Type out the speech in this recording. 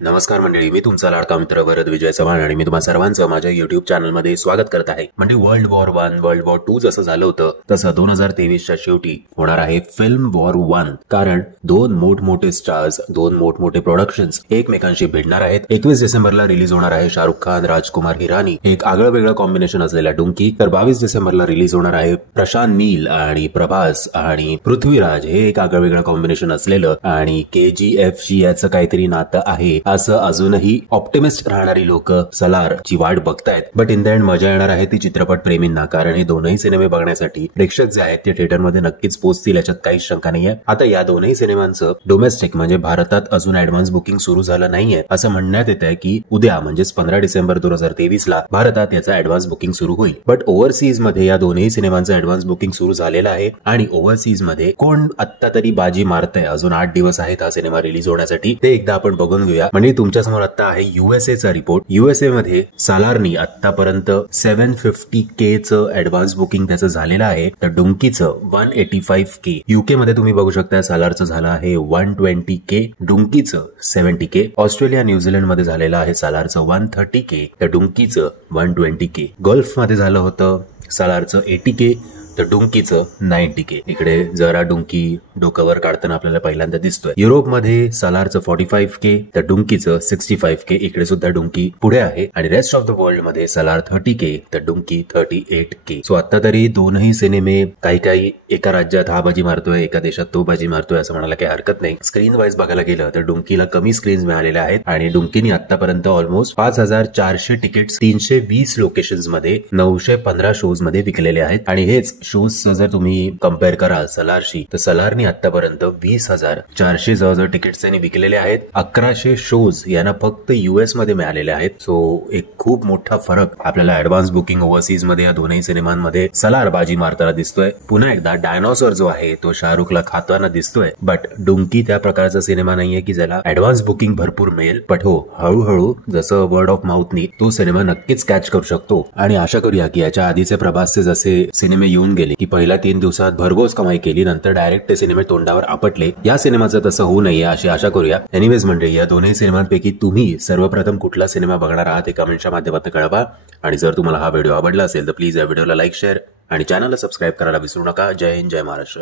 नमस्कार मंडळी, मी तुमचा लाडका मित्र भरत विजय चव्हाण आणि मी तुम्हा सर्वांचं माझ्या युट्यूब चॅनलमध्ये स्वागत करत आहे. म्हणजे वर्ल्ड वॉर 1, वर्ल्ड वॉर 2 जसं झालं होतं तसं 2023च्या शेवटी होणार आहे फिल्म वॉर 1. कारण दोन मोठमोठे स्टार्स, दोन मोठमोठे प्रोडक्शन्स एकमेकांशी भिडणार आहेत. 21 डिसेंबरला रिलीज होणार आहे शाहरुख खान, राजकुमार हिरानी एक आगळं वेगळं कॉम्बिनेशन असलेल्या डुंकी. तर 22 डिसेंबरला रिलीज होणार आहे प्रशांत नील आणि प्रभास आणि पृथ्वीराज हे एक आगळं वेगळं कॉम्बिनेशन असलेलं. आणि KGF ची याचं काहीतरी नातं आहे असं अजूनही ऑप्टिमिस्ट राहणारी लोक सलार ची वाट बघतायत. बट इन द एंड मजा येणार आहे ती चित्रपट प्रेमींना, कारण हे दोनही सिनेमे बघण्यासाठी प्रेक्षक जे आहेत ते थिएटरमध्ये नक्कीच पोहोचतील याच्यात काहीच शंका नाहीये. आता या दोनही सिनेमांचं डोमेस्टिक म्हणजे भारतात अजून ऍडव्हान्स बुकिंग सुरू झालं नाहीये. असं म्हणण्यात येत आहे की उद्या म्हणजेच 15 डिसेंबर 2023 ला भारतात याचं ऍडव्हान्स बुकिंग सुरू होईल. बट ओव्हरसीज मध्ये या दोनही सिनेमांचं ऍडव्हान्स बुकिंग सुरू झालेलं आहे. आणि ओव्हरसीज मध्ये कोण आत्ता तरी बाजी मारतंय, अजून 8 दिवस आहेत हा सिनेमा रिलीज होण्यासाठी, ते एकदा आपण बघून घेऊया. म्हणजे तुमच्यासमोर आता आहे USA चा रिपोर्ट. USA मध्ये सालारनी आतापर्यंत 750K चं ऍडव्हान्स बुकिंग त्याचं झालेलं आहे. तर डुंकीचं 185K. UK मध्ये तुम्ही बघू शकता सालारचं झालं आहे 120K, डुंकीचं 70K. ऑस्ट्रेलिया न्यूझीलंड मध्ये झालेलं आहे सालारचं 130K, तर डुंकीचं 120K. गल्फ मध्ये झालं होतं सालारचं 80K, तर डुंकीचं 90K. इकडे जरा डुंकी डोक्यावर काढताना आपल्याला पहिल्यांदा दिसतोय. युरोपमध्ये सालारचं 45K, तर डुंकीचं 65K. इकडे सुद्धा डुंकी पुढे आहे. आणि रेस्ट ऑफ द वर्ल्ड मध्ये सालार 30K, तर डुंकी 38K. सो आता तरी दोनही सिनेमे काही एका राज्यात हा बाजी मारतोय, एका देशात तो बाजी मारतोय असं म्हणायला काही हरकत नाही. स्क्रीन वाईज बघायला गेलं तर डुंकीला कमी स्क्रीन्स मिळालेल्या आहेत आणि डुंकीने आतापर्यंत ऑलमोस्ट 5400 तिकीट्स 320 लोकेशन्स मध्ये 915 शोज मध्ये विकलेले आहेत. आणि हेच शोज जर तुम्ही कम्पेअर कराल सलारशी, तर सलारनी आतापर्यंत 20,400 जवळजवळ तिकीट्स त्यांनी विकलेले आहेत. 1100 शोज यांना फक्त US मध्ये मिळालेले आहेत. सो एक खूप मोठा फरक आपल्याला ऍडव्हान्स बुकिंग ओव्हरसीज मध्ये या दोनही सिनेमांमध्ये सलार बाजी मारताना दिसतोय. पुन्हा एकदा डायनॉसॉर जो आहे तो शाहरुखला खाताना दिसतोय. बट डुंकी त्या प्रकारचा सिनेमा नाहीये की ज्याला ऍडव्हान्स बुकिंग भरपूर मिळेल. बट हो, हळूहळू जसं वर्ड ऑफ माउथनी तो सिनेमा नक्कीच कॅच करू शकतो. आणि आशा करूया की याच्या आधीचे प्रभासचे जसे सिनेमे येऊन गेले की पहिल्या 3 दिवसात भरघोस कमाई केली, नंतर डायरेक्ट ते सिनेमे तोंडावर आपटले, या सिनेमाचं तसं होऊ नये अशी आशा करूया. एनिवेज म्हणजे या दोन्ही सिनेमांपैकी तुम्ही सर्वप्रथम कुठला सिनेमा बघणार आहात हे कमेंटच्या माध्यमातून कळवा. आणि जर तुम्हाला हा व्हिडिओ आवडला असेल तर प्लीज या व्हिडिओला लाईक, शेअर आणि चॅनलला सबस्क्राईब करायला विसरू नका. जय हिंद, जय महाराष्ट्र.